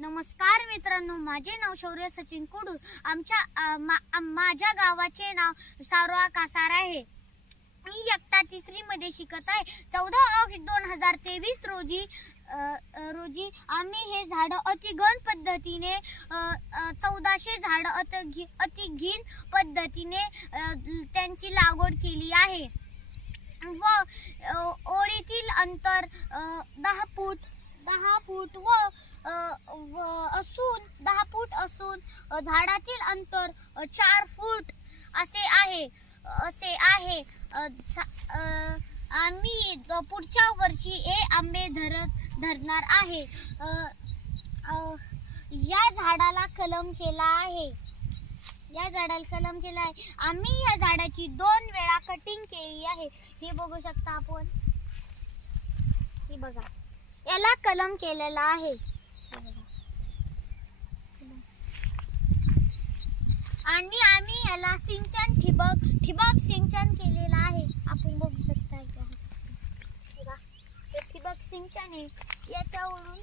नमस्कार मित्रांनो, माझे नाव शौर्य सचिन कुडू. माझ्या गावाचे नाव सारोळा कासार आहे. मी इयत्ता 3री मध्ये शिकत आहे. 14 ऑगस्ट 2023 रोजी आम्ही हे झाड अतिघन पद्धतीने 1400 झाड अतिघन पद्धतीने त्यांची लागवड केली आहे व ओळीतील अंतर 10 फूट असून झाडातील अंतर 4 फूट असे आहे. आम्ही पुढच्या वर्षी हे आंबे धरणार आहे. या झाडाला कलम केला आहे. आम्ही या झाडाची 2 वेळा कटिंग केली आहे. हे बघू शकता आपण. हे बघा, याला कलम केलेला आहे. आणि आम्ही याला ठिबक सिंचन केलेलं आहे. आपण बघू शकता ठिबक सिंचन आहे. याच्यावरून